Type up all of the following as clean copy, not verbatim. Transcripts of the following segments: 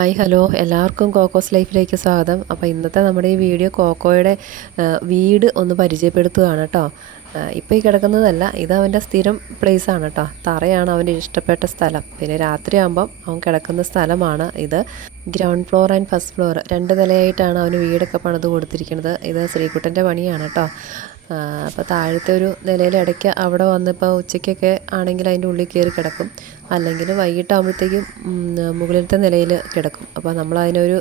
Hi hello എല്ലാവർക്കും Cocos ലൈഫിലേക്ക് സ്വാഗതം. അപ്പോൾ ഇന്നത്തെ നമ്മുടെ ഈ വീഡിയോ കോക്കോയുടെ വീട് ഒന്ന് പരിചയപ്പെടുത്തുകയാണ് കേട്ടോ. ഇപ്പോൾ ഈ കിടക്കുന്നതല്ല, ഇത് അവൻ്റെ സ്ഥിരം പ്ലേസാണ് കേട്ടോ. തറയാണ് അവൻ്റെ ഇഷ്ടപ്പെട്ട സ്ഥലം. പിന്നെ രാത്രിയാകുമ്പം അവൻ കിടക്കുന്ന സ്ഥലമാണ് ഇത്. Ground floor and first floor 2 നിലയായിട്ടാണ് അവന് വീടൊക്കെ പണിത് കൊടുത്തിരിക്കുന്നത്. ഇത് ശ്രീകുട്ടൻ്റെ പണിയാണ് കേട്ടോ. അപ്പോൾ താഴത്തെ ഒരു നിലയിൽ ഇടയ്ക്ക് അവിടെ വന്നിപ്പോൾ ഉച്ചയ്ക്കൊക്കെ ആണെങ്കിൽ അതിൻ്റെ ഉള്ളിൽ കയറി കിടക്കും, അല്ലെങ്കിൽ വൈകിട്ടാകുമ്പോഴത്തേക്കും മുകളിലത്തെ നിലയിൽ കിടക്കും. അപ്പോൾ നമ്മൾ അതിനൊരു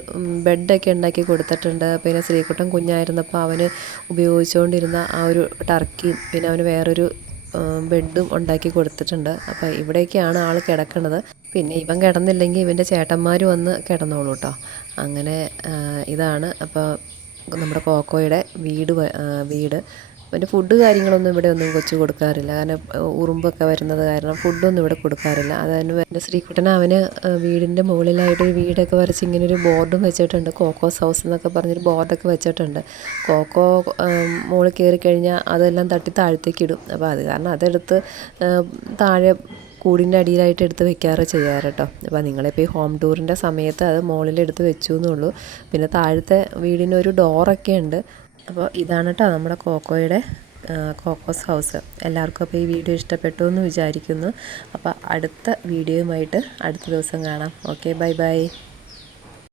ബെഡൊക്കെ ഉണ്ടാക്കി കൊടുത്തിട്ടുണ്ട്. പിന്നെ ശ്രീകുട്ടൻ കുഞ്ഞായിരുന്നപ്പോൾ അവന് ഉപയോഗിച്ചുകൊണ്ടിരുന്ന ആ ഒരു ടർക്കിയും പിന്നെ അവന് വേറൊരു ബെഡും ഉണ്ടാക്കി കൊടുത്തിട്ടുണ്ട്. അപ്പോൾ ഇവിടേക്കാണ് ആൾ കിടക്കുന്നത്. പിന്നെ ഇവൻ കിടന്നില്ലെങ്കിൽ ഇവൻ്റെ ചേട്ടന്മാർ വന്ന് കിടന്നോളൂ കേട്ടോ. അങ്ങനെ ഇതാണ് അപ്പോൾ നമ്മുടെ കോക്കോയുടെ വീട്. പിന്നെ ഫുഡ് കാര്യങ്ങളൊന്നും ഇവിടെ ഒന്നും കൊച്ചു കൊടുക്കാറില്ല, കാരണം ഉറുമ്പൊക്കെ വരുന്നത് കാരണം ഫുഡൊന്നും ഇവിടെ കൊടുക്കാറില്ല. അതായത് എൻ്റെ ശ്രീകുട്ടന് അവന് വീടിൻ്റെ മുകളിലായിട്ടൊരു വീടൊക്കെ വരച്ച് ഇങ്ങനൊരു ബോർഡും വെച്ചിട്ടുണ്ട്. കോക്കോസ് ഹൗസ് എന്നൊക്കെ പറഞ്ഞൊരു ബോർഡൊക്കെ വെച്ചിട്ടുണ്ട്. കോക്കോ മുകളിൽ കയറി കഴിഞ്ഞാൽ അതെല്ലാം തട്ടി താഴത്തേക്ക് ഇടും. അപ്പോൾ അത് കാരണം അതെടുത്ത് താഴെ കൂടിൻ്റെ അടിയിലായിട്ട് എടുത്ത് വെക്കാറ് ചെയ്യാറ് കേട്ടോ. അപ്പോൾ നിങ്ങളിപ്പോൾ ഈ ഹോം ടൂറിൻ്റെ സമയത്ത് അത് മുകളിലെടുത്ത് വെച്ചു എന്നുള്ളൂ. പിന്നെ താഴത്തെ വീടിനൊരു ഡോറൊക്കെ ഉണ്ട്. അപ്പോൾ ഇതാണ് കേട്ടോ നമ്മുടെ കോക്കോയുടെ കോക്കോസ് ഹൗസ്. എല്ലാവർക്കും അപ്പോൾ ഈ വീഡിയോ ഇഷ്ടപ്പെട്ടു എന്ന് വിചാരിക്കുന്നു. അപ്പോൾ അടുത്ത വീഡിയോയുമായിട്ട് അടുത്ത ദിവസം കാണാം. Okay, bye bye.